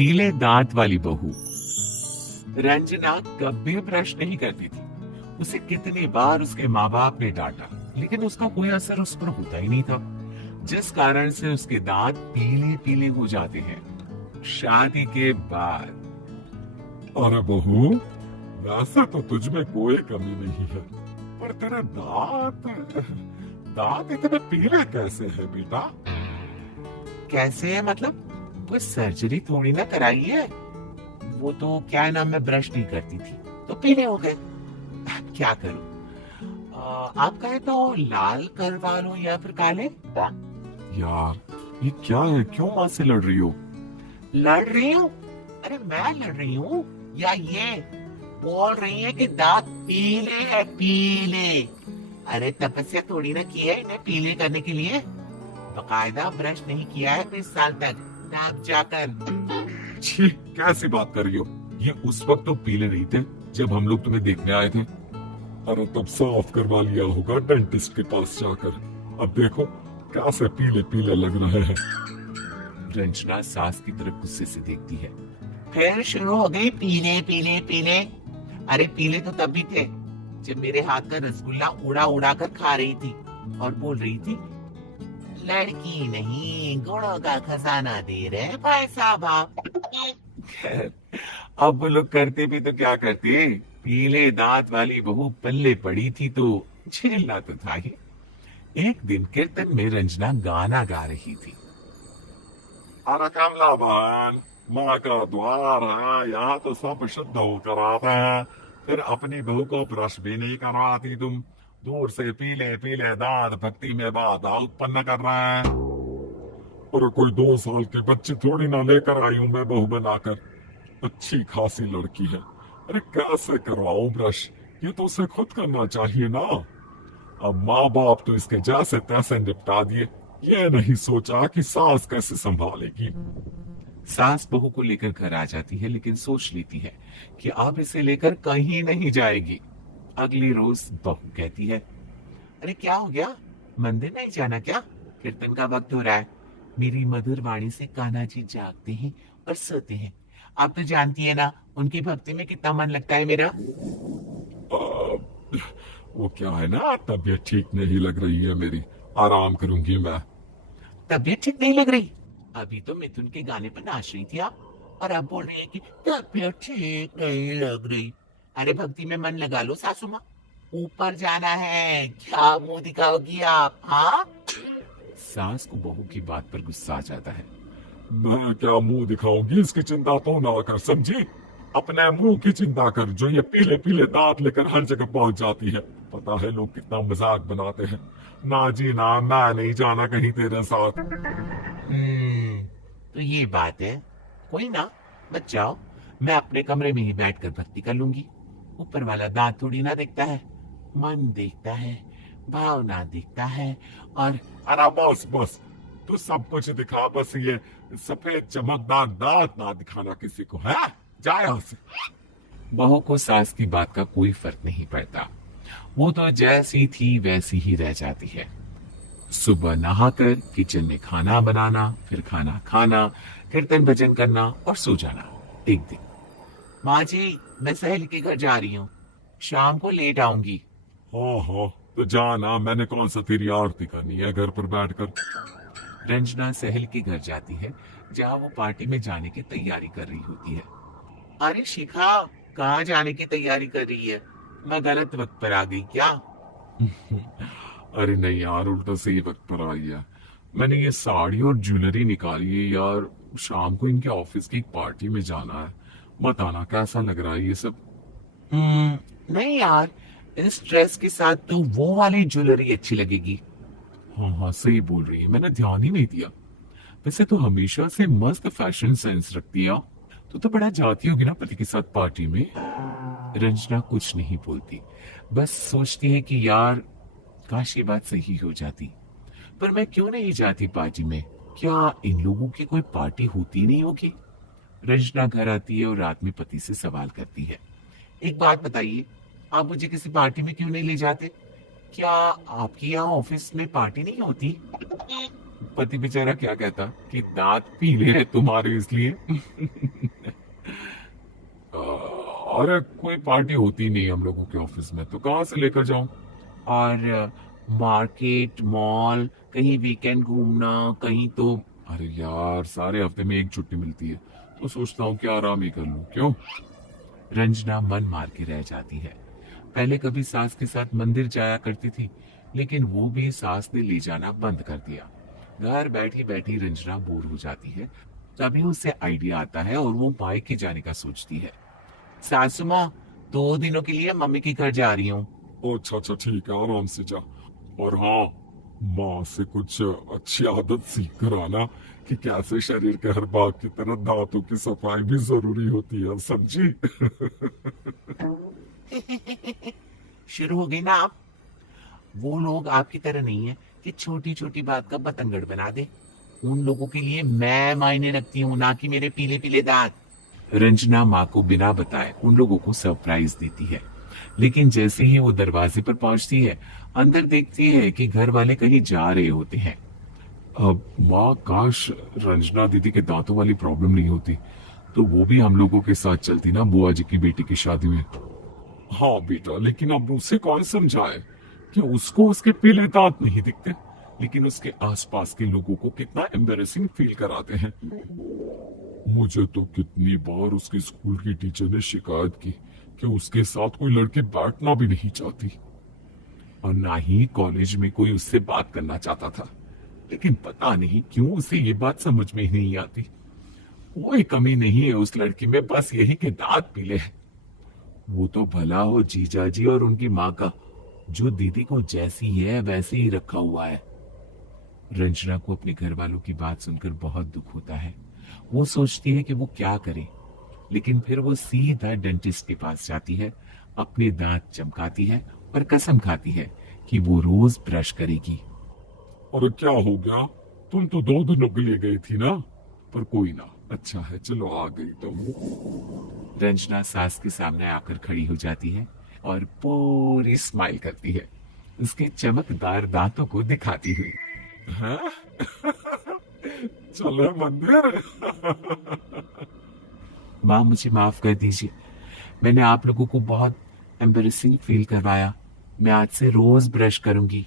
पीले दांत वाली बहू। रंजना कभी ब्रश नहीं करती थी। उसे कितनी बार उसके माँ बाप ने डांटा, लेकिन उसका कोई असर उस पर होता ही नहीं था, जिस कारण से उसके दांत पीले पीले हो जाते हैं। शादी के बाद अरे बहू, वैसे तो तुझ में कोई कमी नहीं है, पर तेरे दांत दांत इतने पीले कैसे है बेटा? कैसे है मतलब? कोई सर्जरी थोड़ी ना कराई है। वो तो क्या नाम, मैं ब्रश नहीं करती थी तो पीले हो गए। क्या करूं? आप कहे तो लाल करवा लो या फिर काले। यार, ये क्या है? क्यों माँ से लड़ रही हो? लड़ रही हूँ? अरे मैं लड़ रही हूँ या ये बोल रही है कि दांत पीले है, पीले। अरे तपस्या थोड़ी ना की है इन्हें पीले करने के लिए। बकायदा ब्रश नहीं किया है 20 साल तक, तब जाकर। छी, कैसी बात कर रही हो? ये उस वक्त तो पीले नहीं थे जब हम लोग तुम्हें देखने आए थे। अरे तब साफ करवा लिया होगा डेंटिस्ट के पास जाकर। अब देखो कैसे पीले पीले लग रहे हैं। रंजना सास की तरफ गुस्से से देखती है। फिर शुरू हो गई पीले पीले पीले। अरे पीले तो तब भी थे जब मेरे हाथ का रसगुल्ला उड़ा उड़ा कर खा रही थी और बोल रही थी, लड़की नहीं गुणों का खजाना दे रहे भाई साहब आप। अब वो लोग करते भी तो क्या करते, पीले दांत वाली बहू पल्ले पड़ी थी तो झेलना तो था ही। एक दिन कीर्तन में रंजना गाना गा रही थी। अरे कमला बहन, माँ का द्वार है, यहाँ तो सब शुद्ध होकर आते हैं, फिर अपनी बहू को ब्रश भी नहीं करवाती तुम। दूर से पीले पीले दांत भक्ति में बाधा उत्पन्न कर रहे हैं। और कोई 2 साल के बच्चे थोड़ी ना लेकर आई हूं मैं बहू बनाकर। अच्छी खासी लड़की है, अरे कैसे करवाऊं ब्रश? ये तो उसे खुद करना चाहिए ना। अब माँ बाप तो इसके जैसे तैसे निपटा दिए, ये नहीं सोचा कि सास कैसे संभालेगी। सास बहू को लेकर घर आ जाती है, लेकिन सोच लेती है कि अब इसे लेकर कहीं नहीं जाएगी। अगली रोज बहू कहती है, अरे क्या हो गया, मंदिर नहीं जाना क्या? कीर्तन का वक्त हो रहा है। मेरी मधुर वाणी से कान्हा जी जागते हैं और सोते हैं। आप तो जानती है ना उनकी भक्ति में कितना मन लगता है मेरा। वो क्या है ना, तबीयत ठीक नहीं लग रही है मेरी, आराम करूंगी मैं। तबीयत ठीक नहीं लग रही? अभी तो मिथुन के गाने पर नाच रही थी आप, और अब बोल रही है कि तबीयत ठीक नहीं लग रही। अरे भक्ति में मन लगा लो सासू माँ, ऊपर जाना है, क्या मुंह दिखाओगी आप? हाँ। सास को बहू की बात पर गुस्सा आ जाता है। मैं क्या मुंह दिखाऊंगी, इसकी चिंता तो ना कर, समझी? अपने मुंह की चिंता कर, जो ये पीले पीले दांत लेकर हर जगह पहुंच जाती है। पता है लोग कितना मजाक बनाते हैं। ना जी ना, मैं नहीं जाना कहीं तेरे साथ। तो ये बात है। कोई ना, मत जाओ, मैं अपने कमरे में ही बैठकर भक्ति कर लूंगी। ऊपर वाला दांत थोड़ी ना देखता है, मन देखता है, भावना देखता है। और अरे बस बस, तू सब कुछ दिखा, बस ये सफेद चमकदार दांत ना दिखाना किसी को, है? जाए यहाँ से। बहू को सास की बात का कोई फर्क नहीं पड़ता। वो तो जैसी थी वैसी ही रह जाती है। सुबह नहाकर किचन में खाना बनाना, फिर खाना खाना, कीर्तन भजन करना और सो जाना। एक दिन, माँ जी मैं सहेली के घर जा रही हूँ, शाम को लेट आऊंगी। हाँ हाँ, तो जाना, मैंने कौन सा तेरी आरती करनी है घर पर बैठकर। रंजना सहेली के घर जाती है, जहाँ वो पार्टी में जाने की तैयारी कर रही होती है। अरे शिखा, कहाँ जाने की तैयारी कर रही है? मैं गलत वक्त पर आ गई क्या? अरे नहीं यार, उल्टा सही वक्त पर आई है। मैंने ये साड़ी और ज्वेलरी निकाली है यार, शाम को इनके ऑफिस की एक पार्टी में जाना है। बताना कैसा लग रहा है ये सब? नहीं यार, इस ड्रेस के साथ तो वो वाली ज्वेलरी अच्छी लगेगी। हाँ हाँ, सही बोल रही है, मैंने ध्यान ही नहीं दिया। वैसे तो हमेशा से मस्त फैशन सेंस रखती है। तो बड़ा जाती होगी ना पति के साथ पार्टी में। रंजना कुछ नहीं बोलती, बस सोचती है कि यार काश ये बात सही हो जाती। पर मैं क्यों नहीं जाती पार्टी में? क्या इन लोगों की कोई पार्टी होती नहीं होगी? रंजना घर आती है और रात में पति से सवाल करती है, एक बात बताइए, आप मुझे किसी पार्टी में क्यों नहीं ले जाते? क्या आपकी यहाँ ऑफिस में पार्टी नहीं होती? पति बेचारा क्या कहता कि दांत पीले हैं तुम्हारे इसलिए। अरे कोई पार्टी होती नहीं हम लोगों के ऑफिस में, तो कहाँ से लेकर जाऊं? और मार्केट मॉल कहीं वीकेंड घूमना कहीं तो। अरे यार सारे हफ्ते में एक छुट्टी मिलती है, तो सोचता हूँ कि आराम ही कर लूं। क्यों? रंजना मन मार के रह जाती है। पहले कभी सास के साथ मंदिर जाया करती थी, लेकिन वो भी सास ने ले जाना बंद कर दिया। घर बैठी बैठी रंजना बोर हो जाती है। तभी उसे आइडिया आता है और वो मायके जाने का सोचती है। सासू माँ, 2 दिनों के लिए मम्मी के घर जा रही हूँ। अच्छा अच्छा ठीक है, आराम से जा। और हाँ, माँ से कुछ अच्छी आदत सीख कर आना कि कैसे शरीर के हर भाग की तरह दांतों की सफाई भी जरूरी होती है, समझी? शुरू हो गई ना आप। वो लोग आपकी तरह नहीं है कि छोटी छोटी बात का बतंगड़ बना दे। उन लोगों के लिए मैं मायने रखती हूँ, ना कि मेरे पीले पीले दांत। रंजना माँ को बिना बताए उन लोगों को सरप्राइज देती है, लेकिन जैसे ही वो दरवाजे पर पहुंचती है, अंदर देखती है कि घर वाले कहीं जा रहे होते हैं। अब माँ, काश रंजना दीदी के दांतों वाली प्रॉब्लम नहीं होती, तो वो भी हम लोगों के साथ चलती ना बुआ जी की बेटी की शादी में। हाँ बेटा, लेकिन अब उसे कौन समझाए कि उसको उसके पीले दांत नहीं दिखते, लेकिन उसके आसपास के लोगों को कितना एम्बेरसिंग फील कराते हैं। मुझे तो कितनी बार उसके स्कूल की टीचर ने शिकायत की कि उसके साथ कोई लड़के बैठना भी नहीं चाहती, और ना ही कॉलेज में कोई उससे बात करना चाहता था। लेकिन पता नहीं क्यों उसे ये बात समझ में ही नहीं आती। कोई कमी नहीं है उस लड़की में, बस यही कि दांत पीले हैं। वो तो भला हो जीजा जी और उनकी माँ का, जो दीदी को जैसी है वैसे ही रखा हुआ है। रंजना को अपने घर वालों की बात सुनकर बहुत दुख होता है। वो सोचती है कि वो क्या करे, लेकिन फिर वो सीधा डेंटिस्ट के पास जाती है, अपने दांत चमकाती है और कसम खाती है कि वो रोज ब्रश करेगी। और क्या हो गया? तुम तो 2 दिनों के लिए गई थी ना, पर कोई ना, अच्छा है, चलो आ गई तुम। रंजना सास के सामने आकर खड़ी हो जाती है और पूरी स्माइल करती है, उसके चमकदार दांतों को दिखाती हुई। हैं? चलो मंदिर। माँ, मुझे माफ कर दीजिए, मैंने आप लोगों को बहुत एम्बेरसिंग फील करवाया। मैं आज से रोज ब्रश करूंगी।